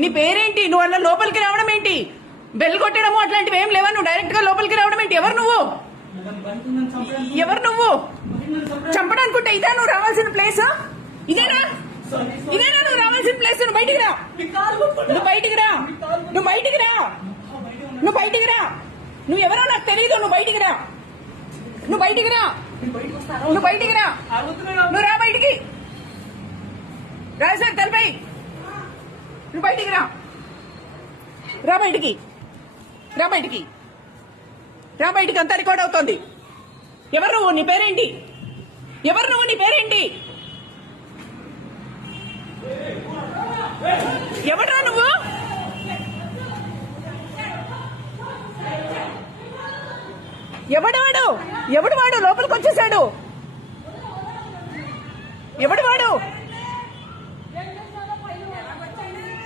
నీ పేరేంటి? నువ్వు అలా లోపలికి రావడం ఏంటి? బెల్ కొట్టడము అట్లాంటివి ఏం లేవా? నువ్వు డైరెక్ట్ గా లోపలికి రావడం ఏంటి? ఎవరు నువ్వు? ఎవరు నువ్వు? చంపడానుకుంటే ఇదా నువ్వు రావాల్సిన ప్లేస్? ఇదేనా ఇదేనా నువ్వు రావాల్సిన ప్లేస్? నువ్వు బయటికి రా, నువ్వు బయటికి రా, నువ్వు బయటికి రా, నువ్వు బయటికి రా. నువ్వు ఎవరో నాకు తెలియదు. నువ్వు బయటికి రా, నువ్వు బయటికి రా, నువ్వు బయటికి రా, నువ్వు రా బయటికి. రాజా తలపై నువ్వు బయటికి రా, రా బయటికి, రా బయటికి, రా బయటికి. అంతా రికార్డ్ అవుతోంది. ఎవరు నువ్వు? నీ పేరేంటి? ఎవరు నువ్వు? నీ పేరేంటి? ఎవడ్రా నువ్వు? ఎవడు వాడు? ఎవడు వాడు? లోపలికి వచ్చేసాడు. ఎవడు వాడు?